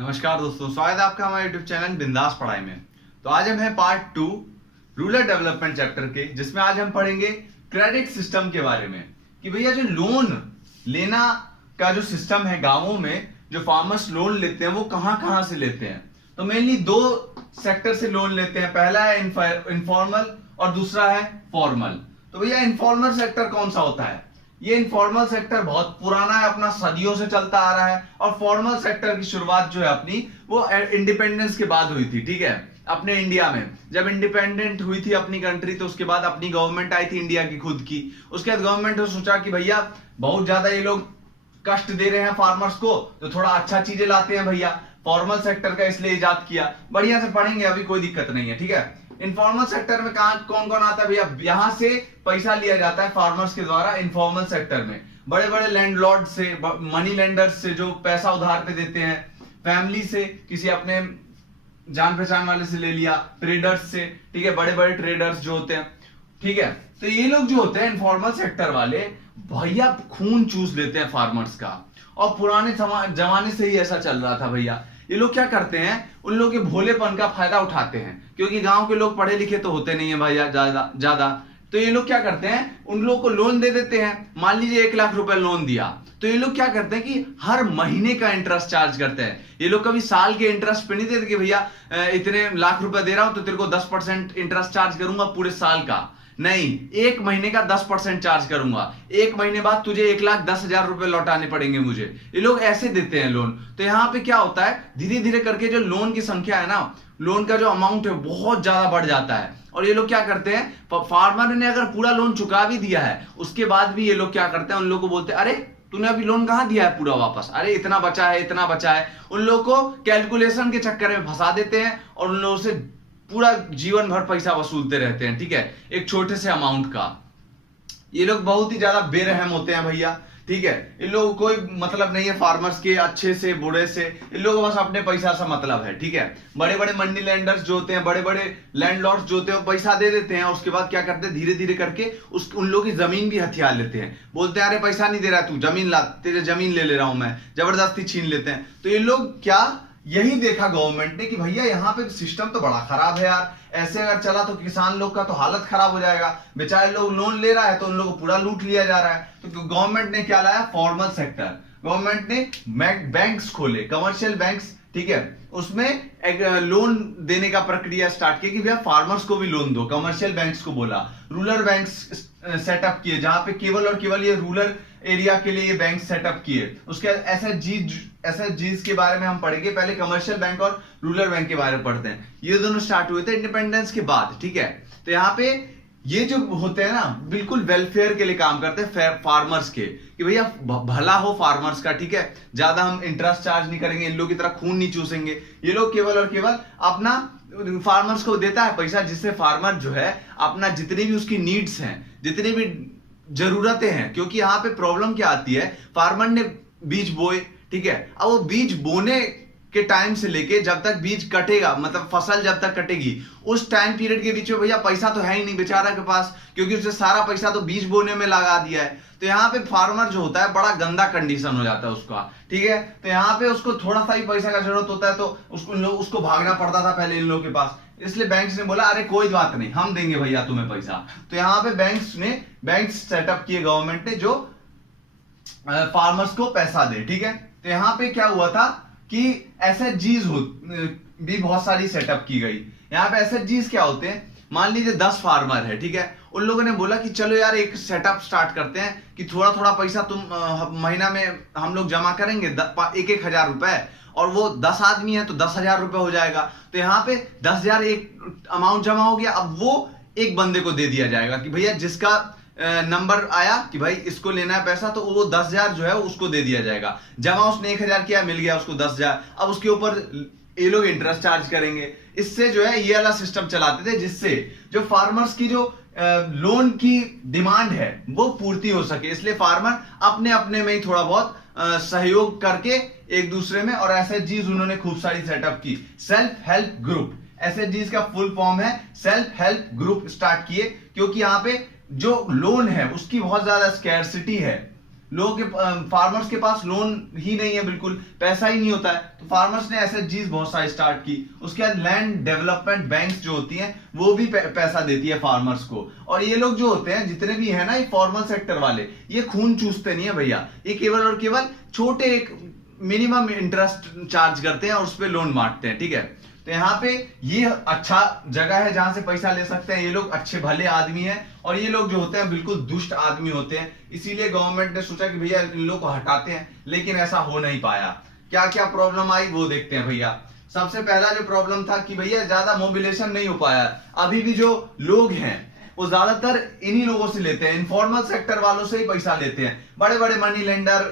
नमस्कार दोस्तों, स्वागत है आपका हमारे यूट्यूब चैनल बिंदास पढ़ाई में। तो आज हम हैं पार्ट 2 रूरल डेवलपमेंट चैप्टर के, जिसमें आज हम पढ़ेंगे क्रेडिट सिस्टम के बारे में कि भैया जो लोन लेना का जो सिस्टम है गांवों में, जो फार्मर्स लोन लेते हैं वो कहां कहां से लेते हैं। तो मेनली दो सेक्टर से लोन लेते हैं, पहला है इनफॉर्मल और दूसरा है फॉर्मल। तो भैया इनफॉर्मल सेक्टर कौन सा होता है? ये इनफॉर्मल सेक्टर बहुत पुराना है, अपना सदियों से चलता आ रहा है। और फॉर्मल सेक्टर की शुरुआत जो है अपनी वो इंडिपेंडेंस के बाद हुई थी। ठीक है, अपने इंडिया में जब इंडिपेंडेंट हुई थी अपनी कंट्री, तो उसके बाद अपनी गवर्नमेंट आई थी इंडिया की खुद की। उसके बाद गवर्नमेंट ने सोचा कि भैया बहुत ज्यादा ये लोग कष्ट दे रहे हैं फार्मर्स को, तो थोड़ा अच्छा चीजें लाते हैं भैया, फॉर्मल सेक्टर का इसलिए इजाद किया। बढ़िया से पढ़ेंगे, अभी कोई दिक्कत नहीं है। ठीक है, इनफॉर्मल सेक्टर में कौन कौन आता है भैया? यहां से पैसा लिया जाता है फार्मर्स के द्वारा। इनफॉर्मल सेक्टर में बड़े बड़े लैंडलॉर्ड से, मनी लेंडर्स से जो पैसा उधार पे देते हैं, फैमिली से, किसी अपने जान पहचान वाले से ले लिया, ट्रेडर्स से। ठीक है, बड़े बड़े ट्रेडर्स जो होते हैं। ठीक है, तो ये लोग जो होते हैं इनफॉर्मल सेक्टर वाले, भैया खून चूस लेते हैं फार्मर्स का। और पुराने जमाने से ही ऐसा चल रहा था भैया। ये लोग क्या करते हैं, उन लोगों के भोलेपन का फायदा उठाते हैं, क्योंकि गांव के लोग पढ़े लिखे तो होते नहीं है भैया ज्यादा। तो ये लोग क्या करते हैं, उन लोगों को लोन दे देते हैं। मान लीजिए 1 लाख रुपए लोन दिया, तो ये लोग क्या करते हैं कि हर महीने का इंटरेस्ट चार्ज करते हैं। ये लोग कभी साल के इंटरेस्ट पे नहीं देते कि भैया इतने लाख रुपए दे रहा हूं तो तेरे को 10% इंटरेस्ट चार्ज करूंगा पूरे साल का। नहीं, 1 महीने का 10% चार्ज करूंगा। 1 महीने बाद तुझे 1,10,000 रुपए लौटाने पड़ेंगे मुझे। ये लोग ऐसे देते हैं लोन। तो यहाँ पे क्या होता है, धीरे धीरे करके जो लोन की संख्या है ना, लोन का जो अमाउंट है बहुत ज्यादा बढ़ जाता है। और ये लोग क्या करते हैं, फार्मर ने अगर पूरा लोन चुका भी दिया है, उसके बाद भी ये लोग क्या करते हैं, उन लोगों को बोलते हैं, अरे तूने अभी लोन कहां दिया है पूरा वापस, अरे इतना बचा है, इतना बचा है। उन लोगों को कैलकुलेशन के चक्कर में फंसा देते हैं और उन लोगों से पूरा जीवन भर पैसा वसूलते रहते हैं। ठीक है, एक छोटे से अमाउंट का। ये लोग बहुत ही ज्यादा बेरहम होते हैं भैया। ठीक है, इन लोगों को कोई मतलब नहीं है फार्मर्स के अच्छे से बुरे से, इन लोगों को बस अपने पैसा से मतलब है। ठीक है, बड़े बड़े मंडी लैंडर्स जो होते हैं, बड़े बड़े लैंडलॉर्ड्स जो होते हैं, वो पैसा दे देते हैं और उसके बाद क्या करते हैं, धीरे धीरे करके उन लोगों की जमीन भी हथिया लेते हैं। बोलते हैं अरे पैसा नहीं दे रहा तू, जमीन ला, तेरे जमीन ले रहा हूं मैं, जबरदस्ती छीन लेते हैं। तो ये लोग क्या, यही देखा गवर्नमेंट ने कि भैया यहाँ पे सिस्टम तो बड़ा खराब है यार, ऐसे अगर चला तो किसान लोग का तो हालत खराब हो जाएगा। बेचारे लोग लोन ले रहा है तो उन लोगों को पूरा लूट लिया जा रहा है। तो गवर्नमेंट ने क्या लाया, फॉर्मल सेक्टर। गवर्नमेंट ने बैंक्स खोले, कमर्शियल बैंक्स। ठीक है, उसमें एक लोन देने का प्रक्रिया स्टार्ट की कि भैया फार्मर्स को भी लोन दो। कमर्शियल बैंक्स को बोला, रूरल बैंक्स सेटअप किए, जहां पे केवल और केवल ये रूरल एरिया के लिए ये बैंक सेटअप किए। उसके बाद एसएचजीज के बारे में हम पढ़ेंगे। पहले कमर्शियल बैंक और रूरल बैंक के बारे में पढ़ते हैं। ये दोनों स्टार्ट हुए थे इंडिपेंडेंस के बाद। ठीक है, तो यहाँ पे ये जो होते हैं ना, बिल्कुल वेलफेयर के लिए काम करते हैं फार्मर्स के, कि भैया भला हो फार्मर्स का। ठीक है, ज्यादा हम इंटरेस्ट चार्ज नहीं करेंगे, इन लोग की तरह खून नहीं चूसेंगे। ये लोग केवल और केवल अपना फार्मर्स को देता है पैसा, जिससे फार्मर जो है अपना जितनी भी उसकी नीड्स हैं, जितनी भी जरूरतें हैं, क्योंकि यहाँ पे प्रॉब्लम क्या आती है, फार्मर ने बीज बोए। ठीक है, अब वो बीज बोने के टाइम से लेके जब तक बीज कटेगा, मतलब फसल जब तक कटेगी, उस टाइम पीरियड के बीच में भैया पैसा तो है ही नहीं बेचारा के पास, क्योंकि उसने सारा पैसा तो बीज बोने में लगा दिया है। तो यहाँ पे फार्मर जो होता है बड़ा गंदा कंडीशन हो जाता है उसका। ठीक है, तो यहाँ पे उसको थोड़ा सा ही पैसा का जरूरत होता है, तो उसको भागना पड़ता था पहले इन लोगों के पास। इसलिए बैंक्स ने बोला अरे कोई बात नहीं, हम देंगे भैया तुम्हें पैसा। तो यहाँ पे बैंक्स सेटअप किए गवर्नमेंट ने, जो फार्मर्स को पैसा दे। ठीक है, तो यहाँ पे क्या हुआ था कि एसएचजीज भी बहुत सारी सेटअप की गई। यहाँ पे एसएचजीज क्या होते हैं, मान लीजिए 10 फार्मर है। ठीक है, उन लोगों ने बोला कि चलो यार एक सेटअप स्टार्ट करते हैं कि थोड़ा थोड़ा पैसा तुम महीना में हम लोग जमा करेंगे, 1,000 रुपए, और वो 10 आदमी है तो 10,000 रुपए हो जाएगा। तो यहाँ पे 10,000 एक अमाउंट जमा हो गया। अब वो एक बंदे को दे दिया जाएगा कि भैया जिसका नंबर आया कि भाई इसको लेना है पैसा, तो वो 10,000 जो है उसको दे दिया जाएगा। जमा उसने 1,000 किया, मिल गया उसको 10,000। अब उसके ऊपर ये लोग इंटरेस्ट चार्ज करेंगे। इससे जो है ये वाला सिस्टम चलाते थे, जिससे जो फार्मर्स की जो लोन की डिमांड है वो पूर्ति हो सके। इसलिए फार्मर अपने अपने में ही थोड़ा बहुत सहयोग करके एक दूसरे में, और एसएचजीज उन्होंने खूब सारी सेटअप की। सेल्फ हेल्प ग्रुप, एसएचजीज का फुल फॉर्म है सेल्फ हेल्प ग्रुप, स्टार्ट किए, क्योंकि यहाँ पे जो लोन है उसकी बहुत ज्यादा स्कैर्सिटी है। लोगों के फार्मर्स के पास लोन ही नहीं है, बिल्कुल पैसा ही नहीं होता है। तो फार्मर्स ने एसएचजीज बहुत सारी स्टार्ट की। उसके बाद लैंड डेवलपमेंट बैंक्स जो होती हैं वो भी पैसा देती है फार्मर्स को। और ये लोग जो होते हैं जितने भी है ना, ये फॉर्मल सेक्टर वाले, ये खून चूसते नहीं है भैया, ये केवल और केवल छोटे एक मिनिमम इंटरेस्ट चार्ज करते हैं और उस पर लोन बांटते हैं, ठीक है। तो यहाँ पे ये अच्छा जगह है जहां से पैसा ले सकते हैं। ये लोग अच्छे भले आदमी हैं और ये लोग जो होते हैं बिल्कुल दुष्ट आदमी होते हैं। इसीलिए गवर्नमेंट ने सोचा कि भैया इन लोग को हटाते हैं, लेकिन ऐसा हो नहीं पाया। क्या क्या प्रॉब्लम आई वो देखते हैं भैया। सबसे पहला जो प्रॉब्लम था कि भैया ज्यादा मोबिलेशन नहीं हो पाया। अभी भी जो लोग हैं वो ज्यादातर इन्हीं लोगों से लेते हैं, इनफॉर्मल सेक्टर वालों से ही पैसा लेते हैं। बड़े बड़े मनी लेंडर,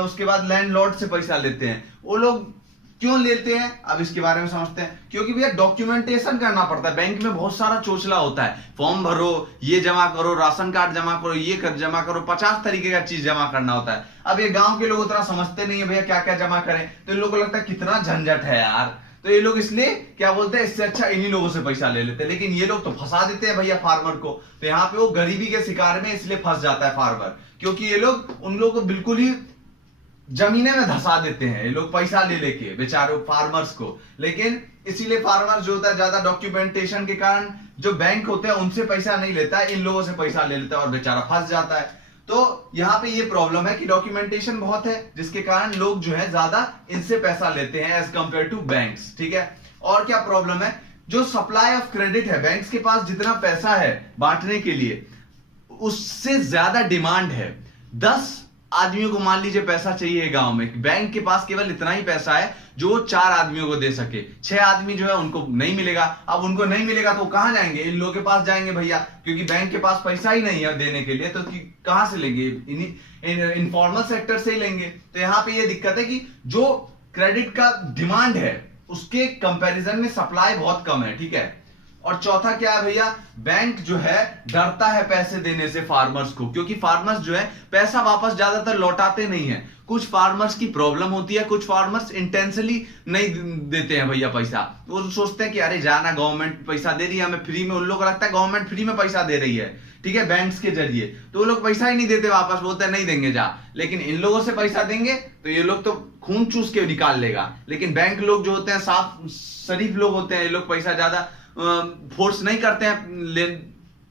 उसके बाद लैंडलॉर्ड से पैसा लेते हैं। वो लोग क्यों लेते हैं अब इसके बारे में समझते हैं। क्योंकि भैया डॉक्यूमेंटेशन करना पड़ता है, बैंक में बहुत सारा चोचला होता है, फॉर्म भरो, ये जमा करो, राशन कार्ड जमा करो, ये कर जमा करो, 50 तरीके का चीज जमा करना होता है। अब ये गांव के लोग उतना समझते नहीं है भैया क्या क्या जमा करें, तो इन लोगों को लगता है कितना झंझट है यार। तो ये लोग इसलिए क्या बोलते हैं, इससे अच्छा इन्हीं लोगों से पैसा ले लेते हैं। लेकिन ये लोग तो फंसा देते हैं भैया फार्मर को। तो यहाँ पे वो गरीबी के शिकार में इसलिए फंस जाता है फार्मर, क्योंकि ये लोग उन लोगों को बिल्कुल ही जमीने में धसा देते हैं, ये लोग पैसा ले लेके बेचारे फार्मर्स को। लेकिन इसीलिए फार्मर्स जो होता है ज्यादा डॉक्यूमेंटेशन के कारण जो बैंक होते हैं उनसे पैसा नहीं लेता है, इन लोगों से पैसा ले लेता है और बेचारा फंस जाता है। तो यहाँ पे ये प्रॉब्लम है कि डॉक्यूमेंटेशन बहुत है, जिसके कारण लोग जो है ज्यादा इनसे पैसा लेते हैं एज कंपेयर टू बैंक्स, ठीक है। और क्या प्रॉब्लम है, जो सप्लाई ऑफ क्रेडिट है, बैंक्स के पास जितना पैसा है बांटने के लिए उससे ज्यादा डिमांड है। 10 आदमियों को मान लीजिए पैसा चाहिए गांव में, बैंक के पास केवल इतना ही पैसा है जो 4 आदमियों को दे सके। 6 आदमी जो है उनको नहीं मिलेगा। अब उनको नहीं मिलेगा तो कहां जाएंगे, इन लोगों के पास जाएंगे भैया, क्योंकि बैंक के पास पैसा ही नहीं है देने के लिए। तो कहां से लेंगे, इनफॉर्मल सेक्टर से ही लेंगे। तो यहाँ पे ये दिक्कत है कि जो क्रेडिट का डिमांड है उसके कंपैरिजन में सप्लाई बहुत कम है, ठीक है। और चौथा क्या है भैया, बैंक जो है डरता है पैसे देने से फार्मर्स को, क्योंकि फार्मर्स जो है पैसा वापस ज्यादातर लौटाते नहीं है। कुछ फार्मर्स की प्रॉब्लम होती है, कुछ फार्मर्स इंटेंशनली नहीं देते हैं भैया पैसा। वो सोचते हैं कि अरे जाना, गवर्नमेंट पैसा दे रही है हमें फ्री में, उन लोगों को लगता है गवर्नमेंट फ्री में पैसा दे रही है, ठीक है, बैंक्स के जरिए। तो वो लोग पैसा ही नहीं देते वापस, बोलते हैं नहीं देंगे जा। लेकिन इन लोगों से पैसा देंगे तो ये लोग तो खून चूस के निकाल लेगा। लेकिन बैंक लोग जो होते हैं साफ शरीफ लोग होते हैं, ये लोग पैसा ज्यादा फोर्स नहीं करते हैं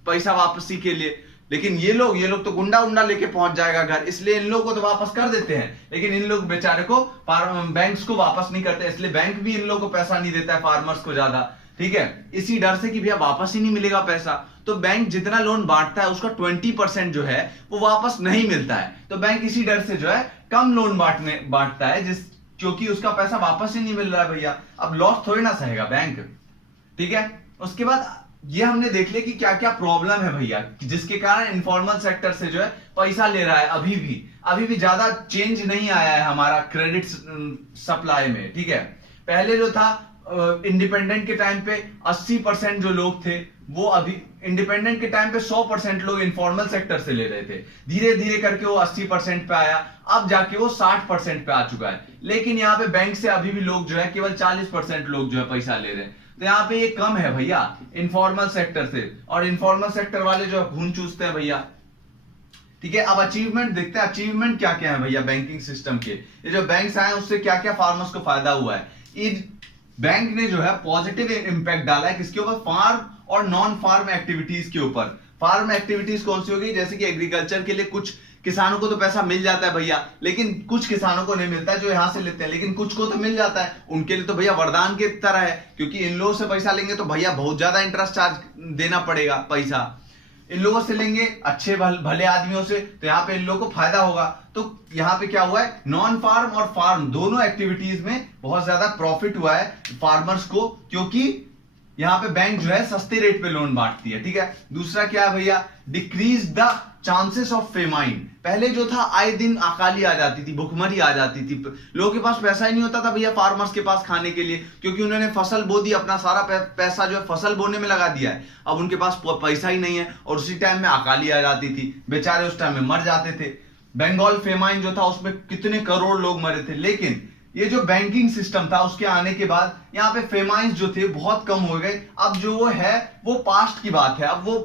पैसा वापसी के लिए। लेकिन ये लोग तो गुंडा उंडा लेके पहुंच जाएगा घर, इसलिए इन लोगों को तो वापस कर देते हैं। लेकिन इन लोग बेचारे को बैंक्स को वापस नहीं करते, इसलिए बैंक भी इन लोगों को पैसा नहीं देता है फार्मर्स को ज्यादा, ठीक है, इसी डर से कि भैया वापस ही नहीं मिलेगा पैसा। तो बैंक जितना लोन बांटता है उसका 20% जो है वो वापस नहीं मिलता है। तो बैंक इसी डर से जो है कम लोन बांटता है, क्योंकि उसका पैसा वापस ही नहीं मिल रहा है भैया। अब लॉस थोड़ी ना सहेगा बैंक, ठीक है। उसके बाद ये हमने देख लिया कि क्या क्या प्रॉब्लम है भैया, जिसके कारण इनफॉर्मल सेक्टर से जो है पैसा ले रहा है। अभी भी ज्यादा चेंज नहीं आया है हमारा क्रेडिट सप्लाई में, ठीक है। पहले जो था इंडिपेंडेंट के टाइम पे 80% जो लोग थे वो अभी इंडिपेंडेंट के टाइम पे 100% लोग इनफॉर्मल सेक्टर से ले रहे थे। धीरे धीरे करके वो 80% पे आया, अब जाके वो 60% पे आ चुका है। लेकिन यहाँ पे बैंक से अभी भी लोग जो है केवल 40% लोग जो है पैसा ले रहे हैं। तो यहाँ पे ये कम है भैया इनफॉर्मल सेक्टर से, और इनफॉर्मल सेक्टर वाले जो खून चूसते हैं भैया, ठीक है। अब अचीवमेंट देखते हैं, अचीवमेंट क्या क्या है भैया बैंकिंग सिस्टम के। ये जो बैंक्स आए उससे क्या क्या फार्मर्स को फायदा हुआ है। बैंक ने जो है पॉजिटिव इंपैक्ट डाला है किसके ऊपर, फार्म और नॉन फार्म एक्टिविटीज के ऊपर। फार्म एक्टिविटीज कौन सी होगी, जैसे कि एग्रीकल्चर के लिए कुछ किसानों को तो पैसा मिल जाता है भैया, लेकिन कुछ किसानों को नहीं मिलता है जो यहां से लेते हैं। लेकिन कुछ को तो मिल जाता है, उनके लिए तो भैया वरदान की तरह है, क्योंकि इन लोगों से पैसा लेंगे तो भैया बहुत ज्यादा इंटरेस्ट चार्ज देना पड़ेगा। पैसा इन लोगों से लेंगे, अच्छे भले आदमियों से, तो यहाँ पे इन लोगों को फायदा होगा। तो यहाँ पे क्या हुआ है, नॉन फार्म और फार्म दोनों एक्टिविटीज में बहुत ज्यादा प्रॉफिट हुआ है फार्मर्स को, क्योंकि यहाँ पे बैंक जो है सस्ते रेट पे लोन बांटती है, ठीक है। दूसरा क्या है भैया, decrease the chances of famine. पहले जो था आए दिन अकाली आ जाती थी, भुखमरी आ जाती थी, लोगों के पास पैसा ही नहीं होता था भैया फार्मर्स के पास खाने के लिए, क्योंकि उन्होंने फसल बो दी, अपना सारा पैसा जो है फसल बोने में लगा दिया है। अब उनके पास पैसा ही नहीं है, और उसी टाइम में अकाली आ जाती थी, बेचारे उस टाइम में मर जाते थे। बंगाल फेमाइन जो था उसमें कितने करोड़ लोग मरे थे। लेकिन ये जो बैंकिंग सिस्टम था उसके आने के बाद यहाँ पे फेमाइंस जो थे बहुत कम हो गए। अब जो वो है वो पास्ट की बात है, अब वो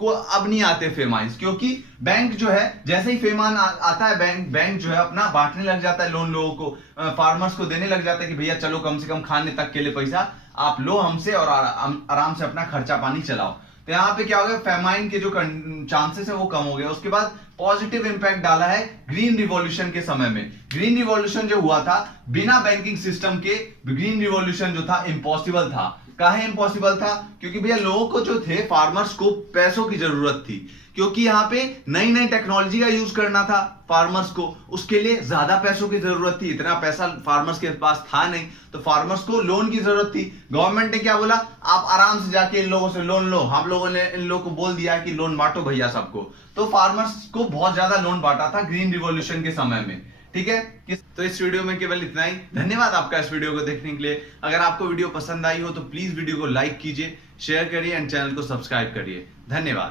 को अब नहीं आते फेमाइंस, क्योंकि बैंक जो है जैसे ही फेमान आता है बैंक जो है अपना बांटने लग जाता है लोन, लोगों को, फार्मर्स को देने लग जाता है कि भैया चलो कम से कम खाने तक के लिए पैसा आप लो हमसे और आराम से अपना खर्चा पानी चलाओ। तो यहाँ पे क्या हो गया, फेमाइन के जो चांसेस है वो कम हो गया। उसके बाद पॉजिटिव इंपैक्ट डाला है ग्रीन रिवॉल्यूशन के समय में। ग्रीन रिवॉल्यूशन जो हुआ था बिना बैंकिंग सिस्टम के, ग्रीन रिवॉल्यूशन जो था इम्पॉसिबल था। काहे इम्पॉसिबल था, क्योंकि भैया लोगों को जो थे फार्मर्स को पैसों की जरूरत थी, क्योंकि यहाँ पे नई नई टेक्नोलॉजी का यूज करना था फार्मर्स को, उसके लिए ज्यादा पैसों की जरूरत थी। इतना पैसा फार्मर्स के पास था नहीं, तो फार्मर्स को लोन की जरूरत थी। गवर्नमेंट ने क्या बोला, आप आराम से जाके इन लोगों से लोन लो। हम लोगों ने इन लोगों को बोल दिया कि लोन बांटो भैया सबको, तो फार्मर्स को बहुत ज्यादा लोन बांटा था ग्रीन रिवॉल्यूशन के समय में। ठीक है, तो इस वीडियो में केवल इतना ही। धन्यवाद आपका इस वीडियो को देखने के लिए। अगर आपको वीडियो पसंद आई हो तो प्लीज वीडियो को लाइक कीजिए, शेयर करिए एंड चैनल को सब्सक्राइब करिए। धन्यवाद।